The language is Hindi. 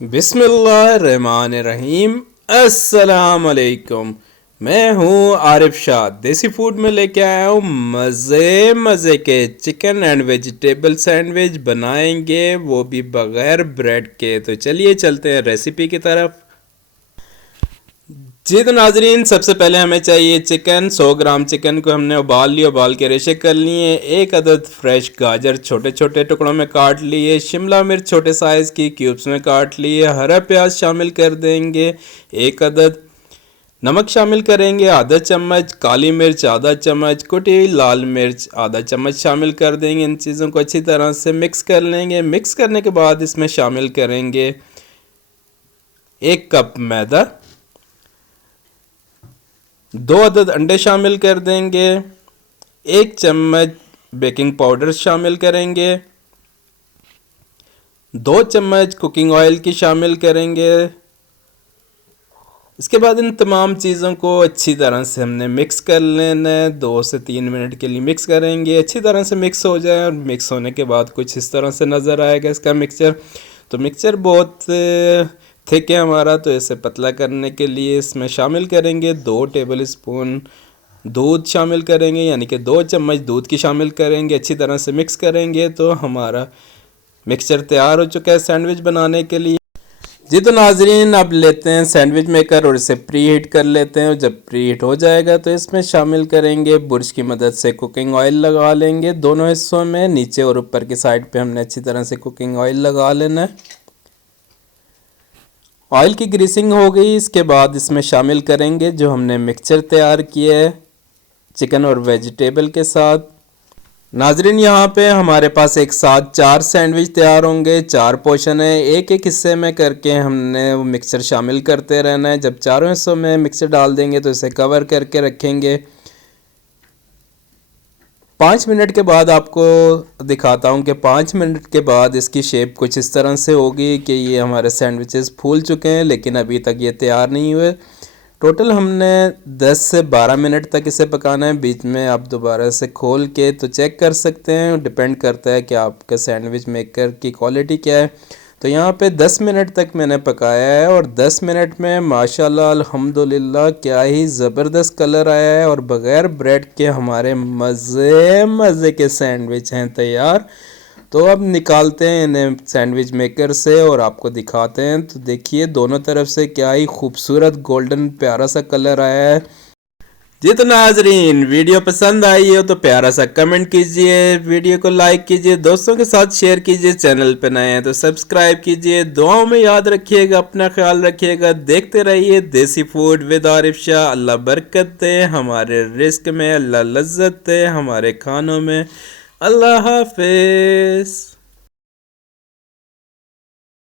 बिस्मिल्लाहिर्रहमानिर्रहीम। अस्सलाम वालेकुम। मैं हूँ आरिफ शाह। देसी फूड में लेके आया हूँ मज़े मज़े के चिकन एंड वेजिटेबल सैंडविच। बनाएंगे वो भी बग़ैर ब्रेड के। तो चलिए चलते हैं रेसिपी की तरफ। जी तो नाजरीन, सबसे पहले हमें चाहिए चिकन। 100 ग्राम चिकन को हमने उबाल लिया, उबाल के रेशे कर लिए। एक अदद फ्रेश गाजर छोटे छोटे टुकड़ों में काट लिए। शिमला मिर्च छोटे साइज़ की क्यूब्स में काट लिए। हरा प्याज शामिल कर देंगे, एक अदद। नमक शामिल करेंगे आधा चम्मच। काली मिर्च आधा चम्मच। कुटी हुई लाल मिर्च आधा चम्मच शामिल कर देंगे। इन चीज़ों को अच्छी तरह से मिक्स कर लेंगे। मिक्स करने के बाद इसमें शामिल करेंगे 1 कप मैदा। 2 अदद अंडे शामिल कर देंगे। 1 चम्मच बेकिंग पाउडर शामिल करेंगे। 2 चम्मच कुकिंग ऑयल की शामिल करेंगे। इसके बाद इन तमाम चीज़ों को अच्छी तरह से हमने मिक्स कर लेना है। 2 से 3 मिनट के लिए मिक्स करेंगे। अच्छी तरह से मिक्स हो जाए और मिक्स होने के बाद कुछ इस तरह से नज़र आएगा इसका मिक्सचर। तो मिक्सचर बहुत थिक है हमारा, तो इसे पतला करने के लिए इसमें शामिल करेंगे 2 टेबल स्पून दूध शामिल करेंगे, यानी कि 2 चम्मच दूध की शामिल करेंगे। अच्छी तरह से मिक्स करेंगे तो हमारा मिक्सचर तैयार हो चुका है सैंडविच बनाने के लिए। जी तो नाजरीन, अब लेते हैं सैंडविच मेकर और इसे प्री हीट कर लेते हैं। जब प्री हीट हो जाएगा तो इसमें शामिल करेंगे बुर्श की मदद से कुकिंग ऑयल लगा लेंगे। दोनों हिस्सों में नीचे और ऊपर की साइड पे हमने अच्छी तरह से कुकिंग ऑयल लगा लेना है। ऑयल की ग्रीसिंग हो गई, इसके बाद इसमें शामिल करेंगे जो हमने मिक्सचर तैयार किया है चिकन और वेजिटेबल के साथ। नाजरीन, यहाँ पे हमारे पास एक साथ 4 सैंडविच तैयार होंगे। 4 पोर्शन है, एक एक हिस्से में करके हमने वो मिक्सचर शामिल करते रहना है। जब चारों हिस्सों में मिक्सचर डाल देंगे तो इसे कवर करके रखेंगे। 5 मिनट के बाद आपको दिखाता हूँ कि 5 मिनट के बाद इसकी शेप कुछ इस तरह से होगी कि ये हमारे सैंडविचेस फूल चुके हैं, लेकिन अभी तक ये तैयार नहीं हुए। टोटल हमने 10 से 12 मिनट तक इसे पकाना है। बीच में आप दोबारा से खोल के तो चेक कर सकते हैं, डिपेंड करता है कि आपके सैंडविच मेकर की क्वालिटी क्या है। तो यहाँ पे 10 मिनट तक मैंने पकाया है और 10 मिनट में माशाल्लाह अल्हम्दुलिल्लाह क्या ही ज़बरदस्त कलर आया है और बग़ैर ब्रेड के हमारे मज़े मज़े के सैंडविच हैं तैयार। तो अब निकालते हैं इन्हें सैंडविच मेकर से और आपको दिखाते हैं। तो देखिए दोनों तरफ से क्या ही खूबसूरत गोल्डन प्यारा सा कलर आया है। जी तो नाजरीन, वीडियो पसंद आई हो तो प्यारा सा कमेंट कीजिए, वीडियो को लाइक कीजिए, दोस्तों के साथ शेयर कीजिए। चैनल पे नए हैं तो सब्सक्राइब कीजिए। दुआओं में याद रखिएगा, अपना ख्याल रखिएगा। देखते रहिए देसी फूड विद आरिफ शाह। अल्लाह बरकत दे हमारे रिस्क में, अल्लाह लज्जत दे हमारे खानों में। अल्लाह हाफिज़।